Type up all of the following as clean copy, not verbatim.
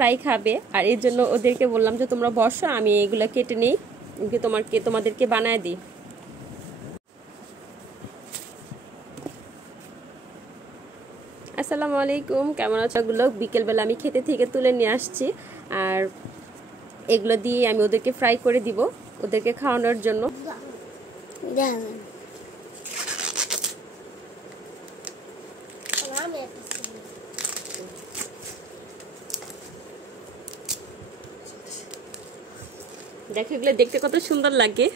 Fry খাবে, আর এর জন্য ওদেরকে বললাম যে তোমরা বসো, আমি এগুলো কেটে নিই, তোমাদেরকে বানায় দিই। আসসালামু আলাইকুম, কেমন আছো? এগুলো বিকেলবেলা আমি খেতে থেকে তুলে নিয়ে আসছি, আর এগুলো দিয়ে আমি ওদেরকে ফ্রাই করে দিব ওদেরকে খাওয়ানোর জন্য। দেখো এগুলো দেখতে কত সুন্দর লাগে।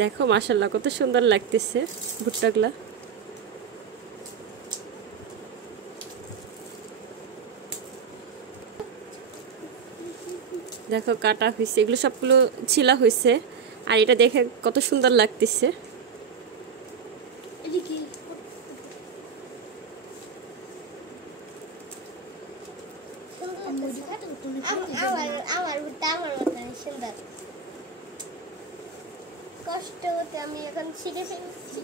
দেখো মাশাআল্লাহ কত সুন্দর লাগতেছে ভুট্টাগুলা। দেখো কাটা হয়েছে, এগুলো সবগুলো ছিলা হয়েছে, আর এটা দেখে কত সুন্দর লাগতেছে। কষ্ট হতে আমি এখন শিখে ফেলছি।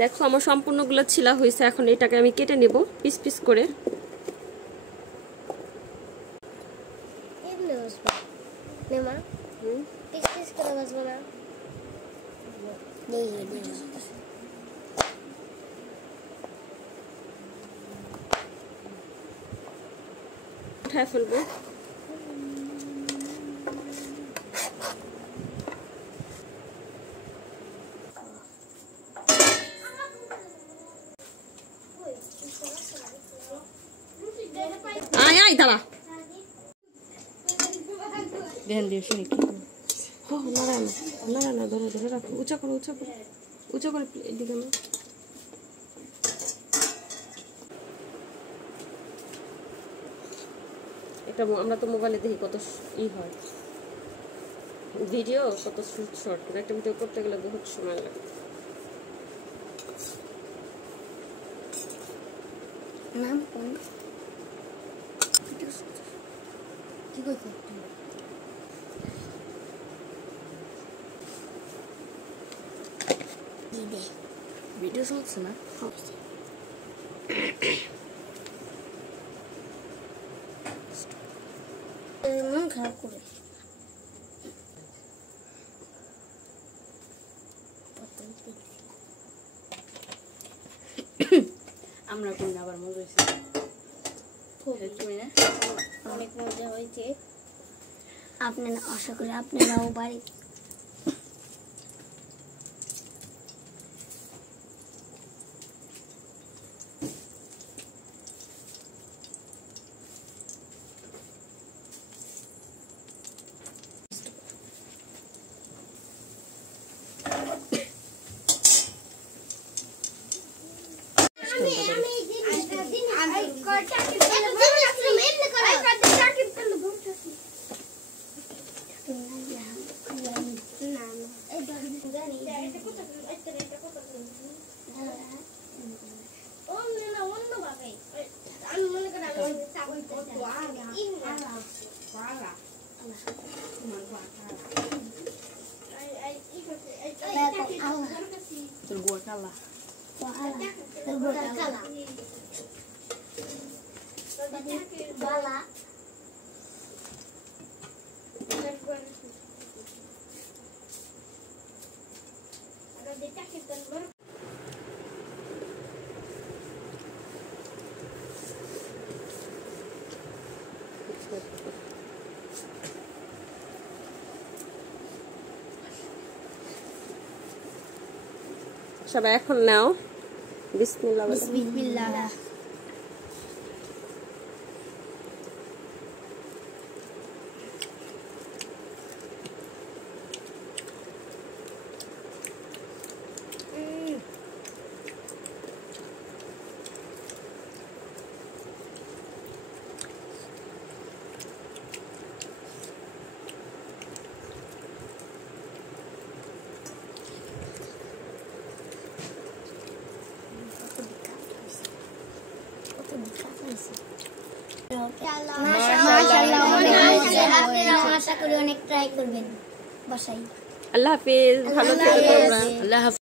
দেখো আমার সম্পূর্ণগুলো ছিলা হয়েছে, এখন এটাকে আমি কেটে নেব পিস পিস করে। উঠায় ফেলবো। আয় দাঁড়া, ধ্যান দিয়ে শুনি কি না ধরে ধরে রাখো, উঁচা করো এদিকে না। এটা আমরা তো মোবাইলে দেখি কত হয় ভিডিও, কত শর্ট করে একটা ভিডিও করতে গেলে বহুত সময় লাগে। নাম কোন কি কইছো? ভিডিও চলছে না? মন খারাপ করে আমরা কই আবার মজা হয়েছে, অনেক মজা হয়েছে। আপনারা আশা করি আপনারাও বাড়ি সবাই এখন নাও, বিসমিল্লাহ বলো। বিসমিল্লাহ। আশা করি অনেক ট্রাই করবেন বাসায়। আল্লাহ হাফেজ, ভালো থেকো তোমরা। আল্লাহ হাফেজ।